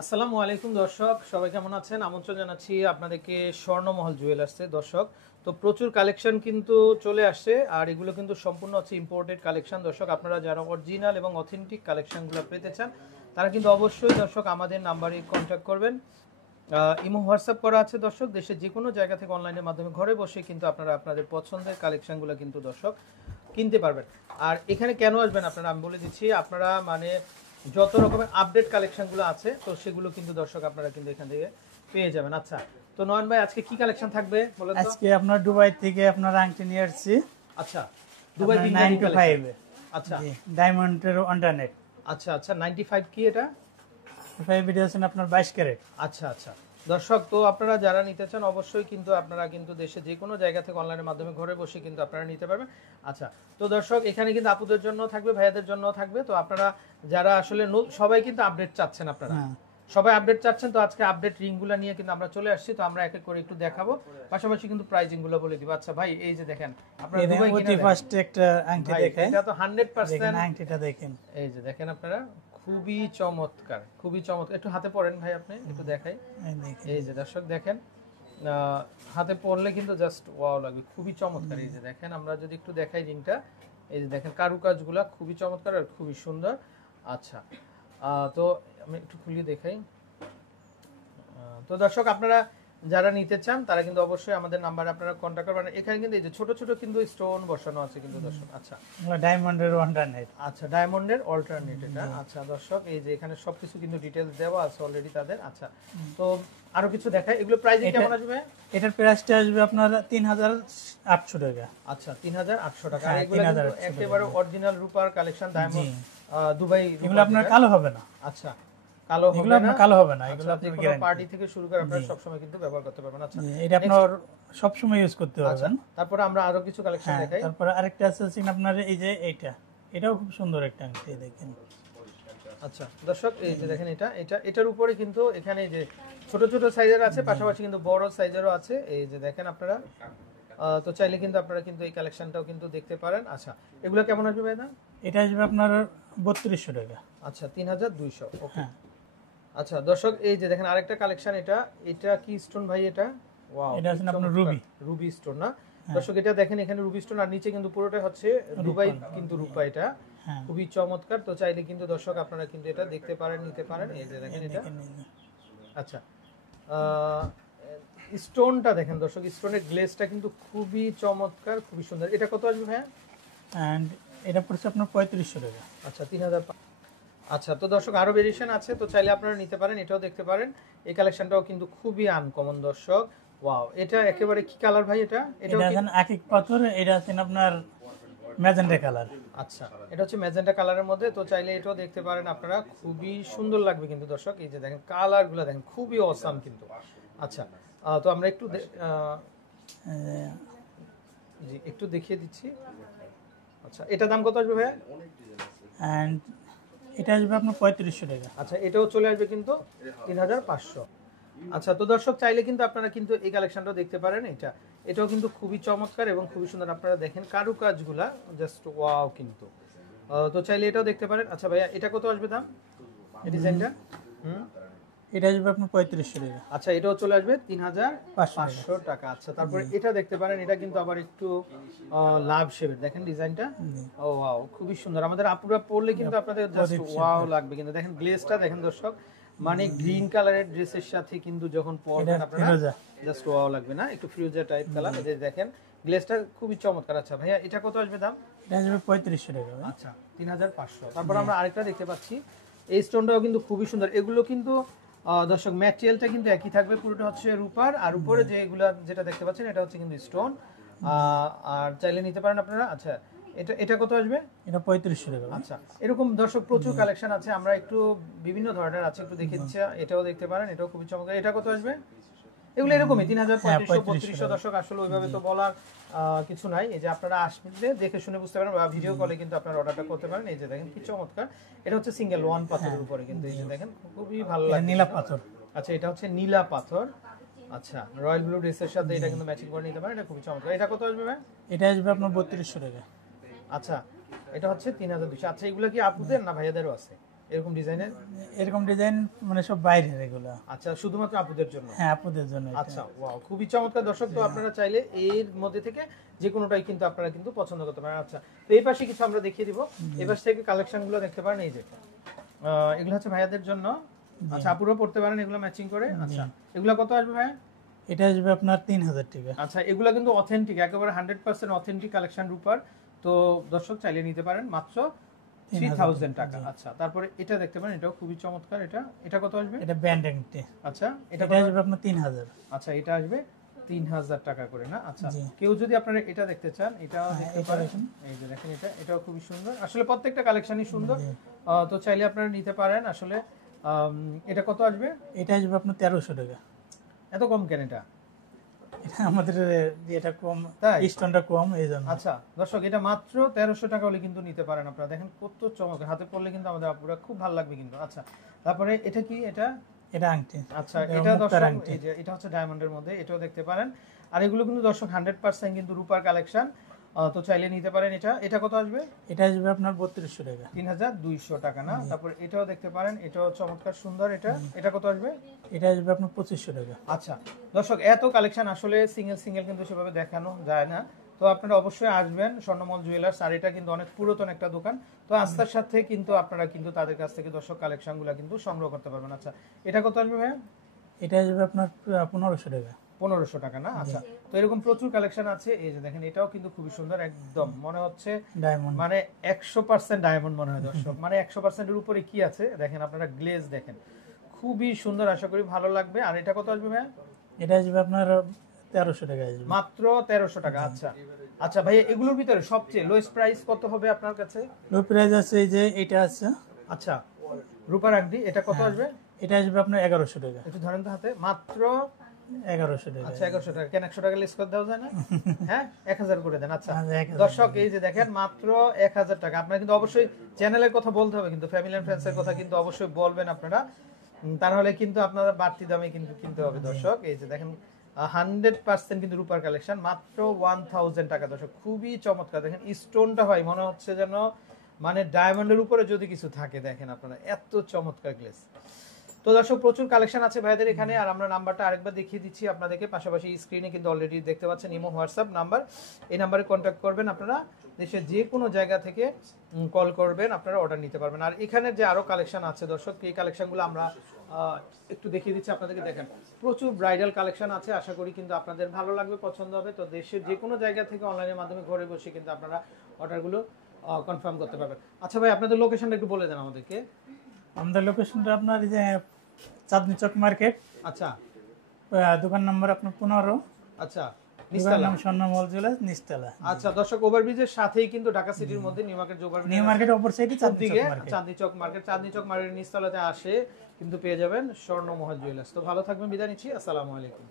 আসসালামু আলাইকুম দর্শক, সবাই কেমন আছেন? আমন্ত্রণ জানাচ্ছি আপনাদেরকে স্বর্ণমহল জুয়েলার্সে। দর্শক, তো প্রচুর কালেকশন কিন্তু চলে আসছে, আর এগুলো কিন্তু সম্পূর্ণ হচ্ছে ইম্পোর্টেড কালেকশন। দর্শক, আপনারা যারা অরিজিনাল এবং অথেন্টিক কালেকশনগুলো পেতে চান তারা কিন্তু অবশ্যই দর্শক আমাদের নাম্বারে কন্ট্যাক্ট করবেন। ইমো হোয়াটসঅ্যাপ করা আছে দর্শক। দেশের যে কোনো জায়গা থেকে অনলাইনের মাধ্যমে ঘরে বসে কিন্তু আপনারা আপনাদের পছন্দের কালেকশনগুলো কিন্তু দর্শক কিনতে পারবেন। আর এখানে কেন আসবেন আপনারা আমি বলে দিচ্ছি, আপনারা মানে যত রকমের আপডেট কালেকশনগুলো আছে তো সেগুলো কিন্তু দর্শক আপনারা কিন্তু এখান থেকে পেয়ে যাবেন। আচ্ছা, তো নয়ন ভাই আজকে কি কালেকশন থাকবে বলেন তো? আজকে আপনার দুবাই থেকে আপনার আংটি নিয়ে আসছি। আচ্ছা, দুবাই 95 এ। আচ্ছা, ডায়মন্ডের অন্টারনেট। আচ্ছা আচ্ছা, 95 কি এটা? 5 ভিডিও আছেন আপনার 22 ক্যারেট। আচ্ছা আচ্ছা দর্শক, তো আপনারা যারা নিতে চান অবশ্যই কিন্তু আপনারা কিন্তু দেশে যে কোনো জায়গা থেকে অনলাইনের মাধ্যমে ঘরে বসে কিন্তু আপনারা নিতে পারবেন। আচ্ছা, তো দর্শক এখানে কিন্তু আপুদের জন্য থাকবে, ভাইয়াদের জন্য থাকবে। তো আপনারা যারা আসলে সবাই কিন্তু আপডেট চাচ্ছেন, আপনারা সবাই আপডেট চাচ্ছেন, তো আজকে আপডেট রিংগুলো নিয়ে কিন্তু আমরা চলে আসছি। তো আমরা এক এক করে একটু দেখাবো, পাশাপাশি কিন্তু প্রাইজিং গুলো বলে দিব। আচ্ছা ভাই, এই যে দেখেন আপনারা দুবাই অতি ফার্স্ট একটা আংটি দেখেন, এটা তো 100% আংটিটা দেখেন। এই যে দেখেন আপনারা, খুবই চমৎকার, খুবই চমৎকার। একটু হাতে পড়েন ভাই, আপনি একটু দেখাই। এই যে দর্শক দেখেন, হাতে পড়লে কিন্তু জাস্ট ওয়াও লাগবে, খুবই চমৎকার। এই যে দেখেন, আমরা যদি একটু দেখাই রিংটা, এই যে দেখেন কারুকাজগুলা খুবই চমৎকার আর খুবই সুন্দর। আচ্ছা, তো আমি একটু খুলিয়ে দেখাই। তো দর্শক আপনারা যারা নিতে চান তারা কিন্তু অবশ্যই আমাদের নাম্বারে আপনারা কন্টাক্ট করবেন। এখানে কিন্তু এই যে ছোট ছোট কিন্তু স্টোন বসানো আছে কিন্তু দর্শক। আচ্ছা, ডায়মন্ডের অল্টারনেট। আচ্ছা, ডায়মন্ডের অল্টারনেট এটা। আচ্ছা দর্শক, এই যে এখানে সবকিছু কিন্তু ডিটেইলস দেওয়া আছে অলরেডি তাদের। আচ্ছা, তো আরো কিছু দেখাই, এগুলো প্রাইস কেমন আসবে? এটার প্রাইসটা আসবে আপনার 3800 টাকা। আচ্ছা, 3800 টাকা। আর এগুলো কিন্তু একেবারে অরিজিনাল রূপার কালেকশন, ডায়মন্ড দুবাই। এগুলো আপনার কালো হবে না। আচ্ছা, কালো হবে না, আপনার কালো হবে না। এগুলো আপনি কোনো পার্টি থেকে শুরু করে আপনারা সব সময় কিন্তু ব্যবহার করতে পারবেন। আচ্ছা, এটা আপনার সব সময় ইউজ করতে পারবেন। তারপর আমরা আরো কিছু কালেকশন দেখাই। তারপর আরেকটা আছে আপনার এই যে এইটা, এটাও খুব সুন্দর একটা আংটি দেখেন। আচ্ছা দর্শক, এই যে দেখেন এটার উপরে কিন্তু এখানে যে ছোট ছোট সাইজের আছে, পাশাপাশি কিন্তু বড় সাইজেরও আছে। এই যে দেখেন আপনারা, তো চাইলে কিন্তু আপনারা কিন্তু এই কালেকশনটাও কিন্তু দেখতে পারেন। আচ্ছা, এগুলো কেমন আসবে ভাই? এটা আসবে আপনার 3200 টাকা। আচ্ছা, 3200। ওকে। আচ্ছা দর্শক, এই যে দেখেন আরেকটা কালেকশন, এটা কি স্টোন ভাই? এটা ওয়াও, এটা আছে আপনার রুবি স্টোন না দর্শক? এটা দেখেন এখানে রুবি স্টোন, আর নিচে কিন্তু পুরোটা হচ্ছে দুবাই কিন্তু রূপা। এটা খুবই চমৎকার। তো চাইলে কিন্তু দর্শক আপনারা কিন্তু এটা দেখতে পারেন, নিতে পারেন। এই যে দেখেন এটা। আচ্ছা, স্টোনটা দেখেন দর্শক, স্টোনের গ্লেজটা কিন্তু খুবই চমৎকার, খুবই সুন্দর। এটা কত আসবে ভাই? এন্ড এটা পড়ছে আপনার 3500 টাকা। আচ্ছা, 3000। আচ্ছা, তো দর্শক আরো ভেরিয়েশন আছে, তো চাইলে আপনারা নিতে পারেন, এটাও দেখতে পারেন। এই কালেকশনটাও কিন্তু খুবই আনকমন দর্শক। ওয়াও, এটা একেবারে কি কালার ভাই? এটা আছেন আকিক পাথর, এটা আছেন আপনার ম্যাজেন্টা কালার। আচ্ছা, এটা হচ্ছে ম্যাজেন্টা কালারের মধ্যে, তো চাইলে এটাও দেখতে পারেন আপনারা, খুবই সুন্দর লাগবে কিন্তু দর্শক। এই যে দেখেন কালারগুলো দেখেন, খুবই অসাম কিন্তু। আচ্ছা, তো আমরা একটু জি একটু দেখিয়ে দিচ্ছি। আচ্ছা, এটা দাম কত আসবে ভাই? এন্ড এটা আসবে আপনার 3500 টাকা। আচ্ছা, এটাও চলে আসবে কিন্তু 3500। আচ্ছা, তো দর্শক চাইলে কিন্তু আপনারা কিন্তু এই কালেকশনটাও দেখতে পারেন। এটাও কিন্তু খুবই চমৎকার এবং খুবই সুন্দর। আপনারা দেখেন কারুকাজগুলা জাস্ট ওয়াও কিন্তু। তো চাইলে এটাও দেখতে পারেন। আচ্ছা ভাইয়া, এটা কত আসবে দাম, এই ডিজাইনটা? এটা আসবে আপনার 3500 টাকা। আচ্ছা, এটাও চলে আসবে 3500 টাকা। আচ্ছা, তারপরে এটা দেখতে পারেন, এটা কিন্তু আবার একটু লাভ শেপের, দেখেন ডিজাইনটা। ও ওয়াও, খুবই সুন্দর। আমাদের আপুরা পরলে কিন্তু আপনাদের জাস্ট ওয়াও লাগবে কিন্তু। দেখেন গ্লেজটা দেখেন দর্শক, মানে গ্রিন কালারের ড্রেসের সাথে কিন্তু যখন পরবেন আপনারা জাস্ট ওয়াও লাগবে না? একটু ফিরোজা টাইপ কালার, এই যে দেখেন গ্লেজটা খুবই চমৎকার। আচ্ছা ভাইয়া, এটা কত আসবে দাম? এটা আসবে 3500 টাকা। আচ্ছা, 3500। তারপর আমরা আরেকটা দেখতে পাচ্ছি, এই স্টোনটাও কিন্তু খুবই সুন্দর। এগুলো কিন্তু দর্শক ম্যাটেরিয়ালটা কিন্তু একই থাকবে, পুরোটা হচ্ছে রূপার, আর উপরে যেটা দেখতে পাচ্ছেন এটা হচ্ছে কিন্তু স্টোন। আর চাইলে নিতে পারেন আপনারা। আচ্ছা, এটা কত আসবে? এটা 3500 টাকা। আচ্ছা, এরকম দর্শক প্রচুর কালেকশন আছে, আমরা একটু বিভিন্ন ধরনের আছে, একটু দেখে দিচ্ছি। এটাও দেখতে পারেন, এটাও খুবই চমৎকার। এটা কত আসবে? এগুলো এরকমই 3500 3200 দর্শক। আসলে ওইভাবে তো বলার কিছু নাই। এই যে আপনারা আসলে দেখে শুনে বুঝতে পারেন, বা ভিডিও কলে কিন্তু আপনারা অর্ডারটা করতে পারেন। এই যে দেখেন কি চমৎকার, এটা হচ্ছে সিঙ্গেল ওয়ান পাথরের উপরে কিন্তু। এই যে দেখেন খুবই ভালো লাগে, নীলা পাথর। আচ্ছা, এটা হচ্ছে নীলা পাথর। আচ্ছা, রয়্যাল ব্লু ড্রেসের সাথে এটা কিন্তু ম্যাচিং করে নিতে পারেন, এটা খুবই চমৎকার। এটা কত আসবে ভাই? এটা আসবে আপনার 3200 টাকা। আচ্ছা, এটা হচ্ছে 3200। আচ্ছা, এগুলো কি আপুদের না ভাইয়াদেরও আছে? এরকম ডিজাইনের? এরকম ডিজাইন মানে সব বাইরের এগুলো। আচ্ছা, শুধুমাত্র আপুদের জন্য? হ্যাঁ, আপুদের জন্য এটা। আচ্ছা, ওয়াও, খুবই চমৎকার দর্শক। তো আপনারা চাইলে এর মধ্যে থেকে যে কোনোটাই কিন্তু আপনারা কিন্তু পছন্দ করতে পারেন। আচ্ছা, তো এই পাশে কিছু আমরা দেখিয়ে দিব, এই পাশ থেকে কালেকশন গুলো দেখতে পারেন। এই যে এগুলো হচ্ছে ভাইয়াদের জন্য। আচ্ছা, আপুরাও পড়তে পারেন এগুলো ম্যাচিং করে। আচ্ছা, এগুলো কত আসবে ভাইয়া? এটা আসবে আপনার 3000 টাকা। আচ্ছা, এগুলো কিন্তু অথেন্টিক, একেবারে 100% অথেন্টিক কালেকশন রূপার। তো দর্শক চাইলে নিতে পারেন মাত্র 3000 টাকা। আচ্ছা, তারপরে এটা দেখতে পারেন, এটাও খুবই চমৎকার। এটা কত আসবে? এটা ব্যান্ড আংটি। আচ্ছা, এটা আসবে আপনার 3000। আচ্ছা, এটা আসবে 3000 টাকা করে না? আচ্ছা, জি। কেউ যদি আপনারা এটা দেখতে চান, এটাও দেখতে পারেন। এই যে দেখেন, এটাও খুবই সুন্দর। আসলে প্রত্যেকটা কালেকশনই সুন্দর। তো চাইলে আপনারা নিতে পারেন। আসলে এটা কত আসবে? এটা আসবে আপনার 1300 টাকা। এত কম কেন এটা? এটা আমাদের এটা কম, তাই? স্টোনটা কম এই জন্য। আচ্ছা দর্শক, এটা মাত্র 1300 টাকা হলে কিন্তু নিতে পারেন আপনারা। দেখেন কত চমৎকার, হাতে পড়লে কিন্তু আমাদের আপুরা খুব ভালো লাগবে কিন্তু। আচ্ছা, তারপরে এটা কি? এটা আংটি। আচ্ছা, এটা দর্শক এই যে এটা হচ্ছে ডায়মন্ডের মধ্যে, এটাও দেখতে পারেন। আর এগুলো কিন্তু দর্শক 100% কিন্তু রূপার কালেকশন। তো চাইলে নিতে পারেন। এটা কত আসবে? এটা আসবে আপনার 3200 টাকা। 3200 টাকা না? তারপর এটাও দেখতে পারেন, এটাও চমৎকার সুন্দর। এটা কত আসবে? এটা আসবে আপনার 2500 টাকা। আচ্ছা দর্শক, এত কালেকশন আসলে সিঙ্গেল কিন্তু সেভাবে দেখানো যায় না। তো আপনারা অবশ্যই আসবেন স্বর্ণমহল জুয়েলার্স। আর এটা কিন্তু অনেক পুরাতন একটা দোকান। তো আস্থার সাথে কিন্তু আপনারা কিন্তু তাদের কাছ থেকে দর্শক কালেকশনগুলো কিন্তু সংগ্রহ করতে পারবেন। আচ্ছা, এটা কত আসবে ভাইয়া? এটা আসবে আপনার 1500 টাকা। 1500 টাকা না? আচ্ছা, তো এরকম প্রচুর কালেকশন আছে। এই যে দেখেন, এটাও কিন্তু খুবই সুন্দর, একদম মনে হচ্ছে ডায়মন্ড, মানে 100% ডায়মন্ড মনে হয় দর্শক। মানে 100% এর উপরে কি আছে দেখেন, আপনারা গ্লেজ দেখেন, খুবই সুন্দর। আশা করি ভালো লাগবে। আর এটা কত আসবে ভাইয়া? এটা আসবে আপনার 1300 টাকা আসবে। মাত্র 1300 টাকা। আচ্ছা আচ্ছা ভাইয়া, এগুলোর ভিতরে সবচেয়ে লোয়েস্ট প্রাইস কত হবে আপনার কাছে? লো প্রাইস আছে এই যে এটা আছে। আচ্ছা, রূপার আংটি, এটা কত আসবে? এটা আসবে আপনার 1100 টাকা। একটু ধরেন তো হাতে, মাত্র 1100 টাকা। আচ্ছা, 1100 টাকা। কেন 100 টাকা লেস করে দেওয়া যায় না? হ্যাঁ, 1000 করে দেন। আচ্ছা 1000 দর্শক, এই যে দেখেন মাত্র 1000 টাকা। আপনারা কিন্তু অবশ্যই চ্যানেলের কথা বলতে হবে, কিন্তু ফ্যামিলি এন্ড ফ্রেন্ডস এর কথা কিন্তু অবশ্যই বলবেন আপনারা। তাহলে কিন্তু আপনারা বাড়তি দামে কিন্তু কিনতে হবে দর্শক। এই যে দেখেন 100% কিন্তু রূপার কালেকশন, মাত্র 1000 টাকা দর্শক। খুবই চমৎকার। দেখেন স্টোনটা ভাই মনে হচ্ছে যেন মানে ডায়মন্ডের উপরে যদি কিছু থাকে। দেখেন আপনারা, এত চমৎকার গ্লেজ। তো দর্শক, প্রচুর কালেকশন আছে ভাইদের এখানে। আর আমরা নাম্বারটা আরেকবার দেখিয়ে দিচ্ছি আপনাদেরকে। পাশাপাশি স্ক্রিনে কিন্তু অলরেডি দেখতে পাচ্ছেন ইমো হোয়াটসঅ্যাপ নাম্বার। এই নাম্বারে কন্ট্যাক্ট করবেন আপনারা। দেশের যে কোনো জায়গা থেকে কল করবেন, আপনারা অর্ডার নিতে পারবেন। আর এখানে যে আরো কালেকশন আছে দর্শক, এই কালেকশনগুলো আমরা একটু দেখিয়ে দিচ্ছি আপনাদেরকে। দেখেন প্রচুর ব্রাইডাল কালেকশন আছে। আশা করি কিন্তু আপনাদের ভালো লাগবে, পছন্দ হবে। তো দেশের যে কোনো জায়গা থেকে অনলাইনের মাধ্যমে ঘরে বসে কিন্তু আপনারা অর্ডারগুলো কনফার্ম করতে পারবেন। আচ্ছা ভাই, আপনাদের লোকেশনটা একটু বলে দেন আমাদেরকে। আমাদের লোকেশনটা আপনার এই যে চাঁদনী চক মার্কেট। আচ্ছা, দোকান নাম্বার আপনার 15। আচ্ছা, দোকানের নাম স্বর্ণমহল জুয়েলার্স, নিচতলা। আচ্ছা দর্শক, ওভারব্রিজের সাথেই কিন্তু ঢাকা সিটির মধ্যে নিউ মার্কেট, নিউ মার্কেট অপর সাইডে চাঁদনী চক মার্কেট। চাঁদনী চক মার্কেটের নিচতলাতে আসে কিন্তু পেয়ে যাবেন স্বর্ণমহল জুয়েলার্স। তো ভালো থাকবেন, বিদায় নিচ্ছি। আসসালামু আলাইকুম।